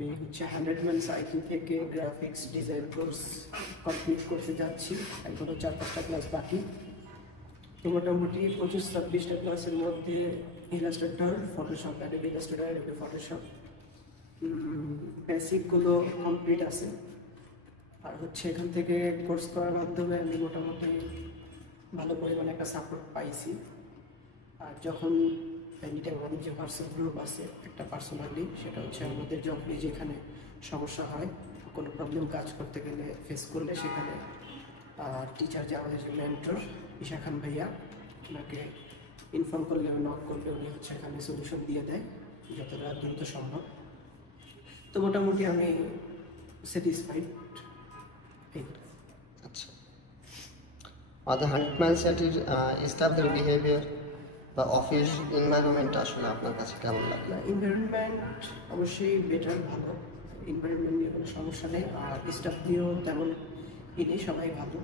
আমি হচ্ছে 100 সাইকেল থেকে গ্রাফিক্স ডিজাইন কোর্স কমপ্লিট করতে যাচ্ছি। এখনও 4-5টা ক্লাস বাকি। তো মোটামুটি 25-26টা ক্লাসের মধ্যে illustrator, photoshop, adobe illustrator, adobe photoshop বেসিকগুলো কমপ্লিট আছে। আর হচ্ছে এখান থেকে কোর্স করার মাধ্যমে আমি মোটামুটি ভালো পরিমাণে একটা সাপোর্ট পাইছি। আর যখন এনিটাইম আমাদের যে হোয়াটসঅ্যাপ গ্রুপ আছে একটা পার্সোনালি, সেটা হচ্ছে আমাদের যখনই যেখানে সমস্যা হয়, কোনো প্রবলেম কাজ করতে গেলে ফেস করলে, সেখানে টিচার যে আমাদের যে মেন্টর ঈশা খান ভাইয়া, ওনাকে ইনফর্ম করলে, নক করলে উনি হচ্ছে এখানে সলিউশন দিয়ে দেয় যতটা দ্রুত সম্ভব। তো মোটামুটি আমি স্যাটিসফাইড। আচ্ছা, আমাদের 100 সেটির স্টাফদের বিহেভিয়ার বা অফিস এনভায়রনমেন্ট আসলে আপনার কাছে কেমন লাগে? এনভায়রনমেন্ট অবশ্যই বেটার, ভালো। এনভায়রনমেন্ট নিয়ে কোনো সমস্যা নেই। আর স্টাফ দিয়েও তেমন নেই, সবাই ভালো।